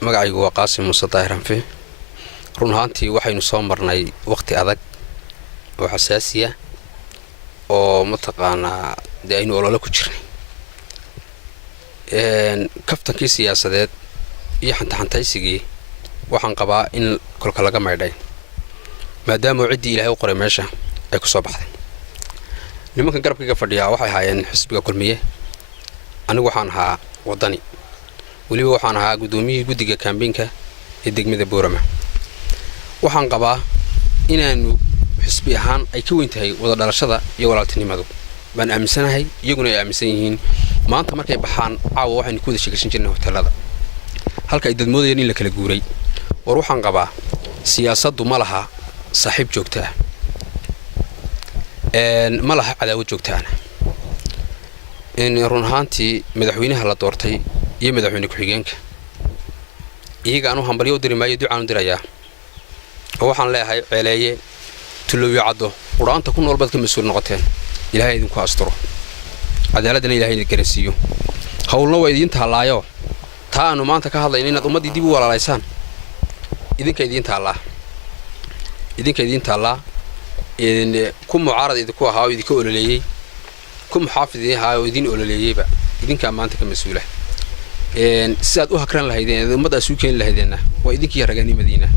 magacaygu waa Qaasim Muuse Daahir Hanfi run ahaantii waxaynu soo marnay waqti adag oo xasaasi ah oo mataqaanaa aynu olole ku jirnay kaftankii siyaasadeed iyo xantaysigii waxaan qabaa in kolka laga maydhay maadaama cidii Ilaahay u qoray meesha ay ku soo baxday nimanka garabkiga fadhiya waxay haayeen xisbiga kulmiye anigu waxaan ahaa wadani waliba waxaan ahaa gudoomiyihii guddiga kaambiinka ee degmada Boorama waxaan qabaa inaanu xisbi ahaan ay ka weyn tahay wada dhalashada iyo walaaltinimadu baan aaminsanahay iyaguna ay aaminsan yihiin maanta markay baxaan caawa waxaynu ku wada sheekaysan jirnay hoteelada halka ay dadmoodayeen in la kala guuray war waxaan qabaa siyaasaddu ma laha saaxiib joogta ah ma laha cadaawad joogta ah in run ahaantii madaxweynaha la doortay iyo madaxweyne ku-xigeenka iyaga aanu hambalyo u diri maayo ducaan u dirayaa oo waxaan leeyahay ceeleeye tulooyo caddo quraanta ku nool bad ka mas'uul noqoteen Ilaahay idinku asturo cadaaladna Ilaahay idin garansiiyo hawlna waa idin taalaayo taanu maanta ka hadlayna inaad ummadii dib u walaalaysaan idinka idin taalaa in ku mucaarad idinku ahaa oo idinku ololeeyay ku muxaafid ahaa oo idin ololeeyayba idinka maanta ka mas'uula sidaad u hakran lahaydeen ummadaas u keen lahaydeenna waa idinkii ragaanimadiina